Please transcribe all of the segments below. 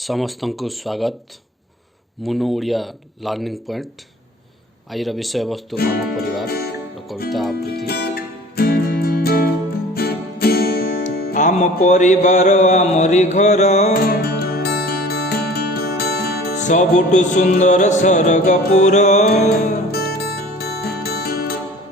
समस्त को स्वागत मुनु ओडिया लर्निंग पॉइंट आज विषय वस्तु आम परिवार कविता आवृत्ति। आम परिवार आमरी घर सबुठु सुंदर स्वर्गपुर।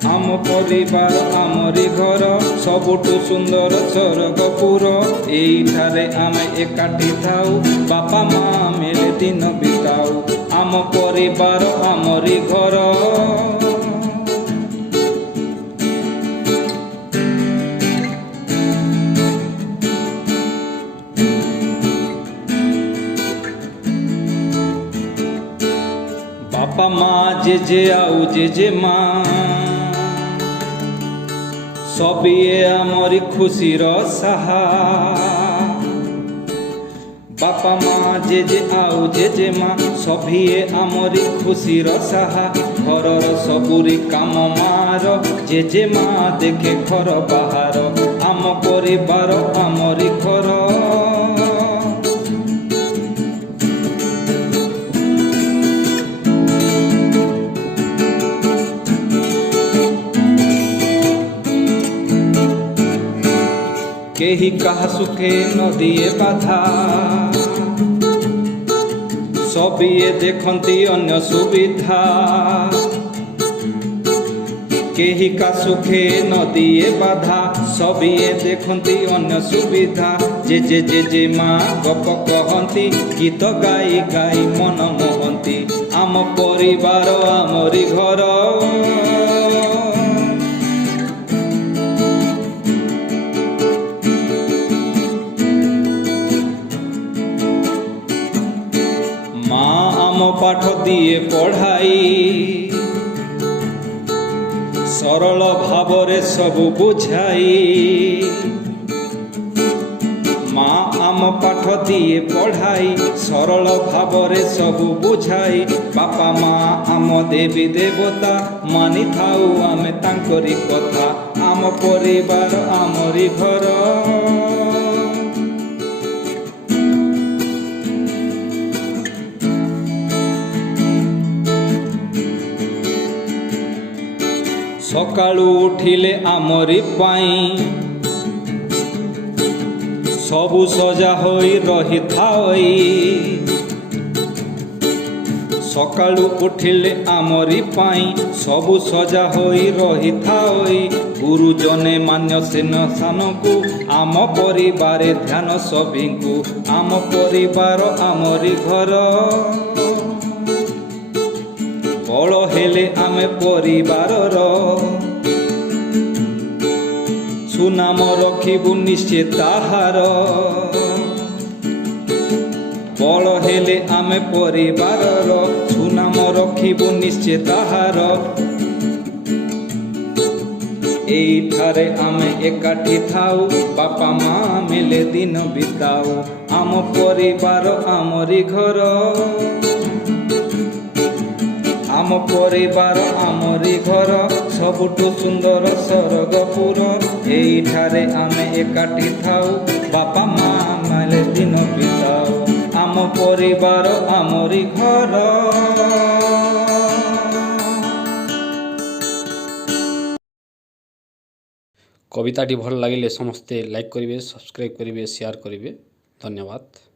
आम परिवार आमरी घर सबुठु सुंदर स्वर्गपुर। एइठारे आमे एकाठी थाऊ बापा माँ मेले दिन बिताऊ। आम परिवार आमरी घर बापा माँ जेजे आउ जेजे माँ सबिए आमरी खुशीर साहा। बापा माँ जेजे आउ जेजे माँ सबिए आमरी खुशीर साहा। घरर सबुरी काम मार जेजे माँ देखे घर बाहर। आम परिवार आमरी घर केही कहा सुखे न दिए बाधा सबिए देखती अन्य सुविधा। केही का सुखे न दिए बाधा सबिए देखती अन्य सुविधा। जेजे जेजे माँ गप कहती गीत गाई गाई मन मोहंती। आम परिवार आमरी घर पाठ दिए पढ़ाई सरल भावरे सबु बुझाई। माँ आम पाठ दिए पढ़ाई सरल भावरे सबु बुझाई। बापा माँ आम देवी देवता मानि थाऊ आमे तांकरी कथा। आम परिवार आमरी घर सकाळु उठिले आमरी पाई सबु सजा होई रही थाई। सकाळु उठिले आमरी पाई सबु सजा होई रही थाई। गुरुजने मान्य सेन सानकु आम परिवार ध्यान सभिंकु। आम परिवार आमरी घर बड़ हेले आमे परिवारर सुनाम रखिबु निश्चय ताहार। बड़ हेले आमे परिवारर सुनाम रखिबु निश्चय ताहार। एइठारे आमे एकाठी थाऊ बापा माँ मेले दिन बिताऊ। आम परिवार आमरी घर आम परिवार आमरी घर सबुठु सुंदर स्वर्गपुर। एइठारे आमे एकाठी थाऊ बापा माँ मेले दिन बिताऊ। आम परिवार आमरी घर। कविताटी भल लगिले समस्ते लाइक करिवे, सब्सक्राइब करिवे, शेयर करिवे। धन्यवाद।